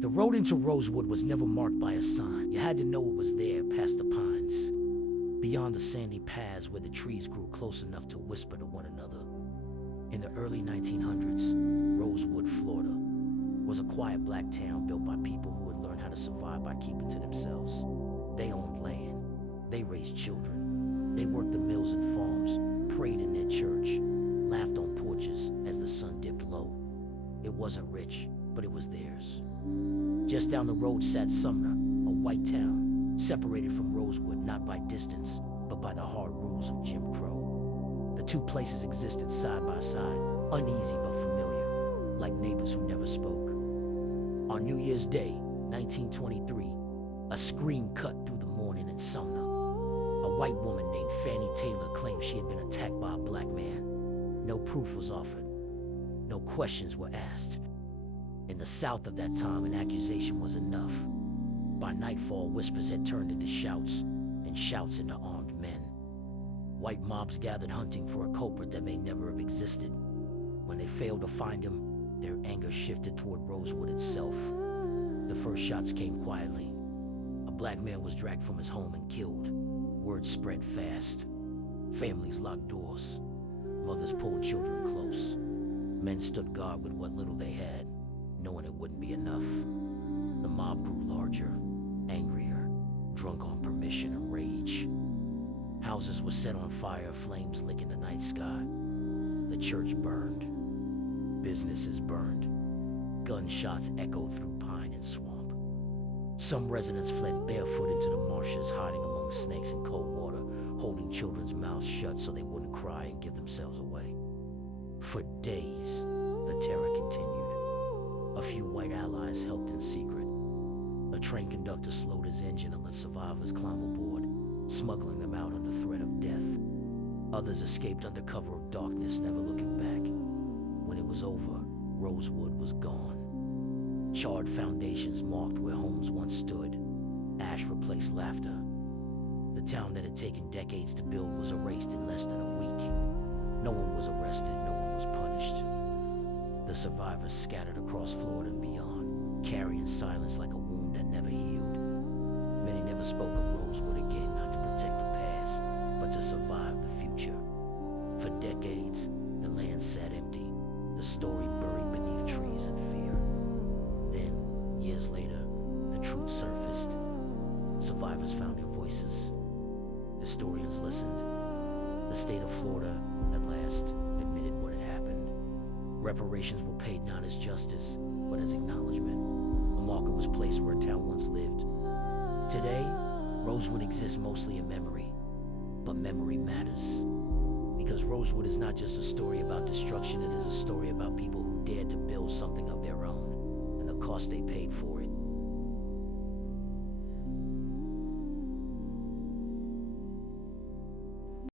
The road into Rosewood was never marked by a sign. You had to know it was there, past the pines, beyond the sandy paths where the trees grew close enough to whisper to one another. In the early 1900s, Rosewood, Florida, was a quiet black town built by people who had learned how to survive by keeping to themselves. They owned land, they raised children, they worked the mills and farms, prayed in their church, laughed on porches as the sun dipped low. It wasn't rich, but it was theirs. Just down the road sat Sumner, a white town, separated from Rosewood not by distance, but by the hard rules of Jim Crow. The two places existed side by side, uneasy but familiar, like neighbors who never spoke. On New Year's Day, 1923, a scream cut through the morning in Sumner. A white woman named Fannie Taylor claimed she had been attacked by a black man. No proof was offered. No questions were asked. In the South of that time, an accusation was enough. By nightfall, whispers had turned into shouts, and shouts into armed men. White mobs gathered hunting for a culprit that may never have existed. When they failed to find him, their anger shifted toward Rosewood itself. The first shots came quietly. A black man was dragged from his home and killed. Word spread fast. Families locked doors. Mothers pulled children close. Men stood guard with what little they had, knowing it wouldn't be enough. The mob grew larger, angrier, drunk on permission and rage. Houses were set on fire, flames licking the night sky. The church burned. Businesses burned. Gunshots echoed through pine and swamp. Some residents fled barefoot into the marshes, hiding among snakes and cold water, holding children's mouths shut so they wouldn't cry and give themselves away. For days, the terror continued. A few white allies helped in secret. A train conductor slowed his engine and let survivors climb aboard, smuggling them out under threat of death. Others escaped under cover of darkness, never looking back. When it was over, Rosewood was gone. Charred foundations marked where homes once stood. Ash replaced laughter. The town that had taken decades to build was erased in less than a week. No one was arrested, no one was punished. The survivors scattered across Florida and beyond, carrying silence like a wound that never healed. Many never spoke of Rosewood again, not to protect the past, but to survive the future. For decades, the land sat empty, the story buried beneath trees and fear. Then, years later, the truth surfaced. Survivors found their voices. Historians listened. The state of Florida, at last, admitted what had happened. Reparations were paid not as justice, but as acknowledgement. A marker was placed where a town once lived. Today, Rosewood exists mostly in memory. But memory matters. Because Rosewood is not just a story about destruction, it is a story about people who dared to build something of their own, and the cost they paid for it.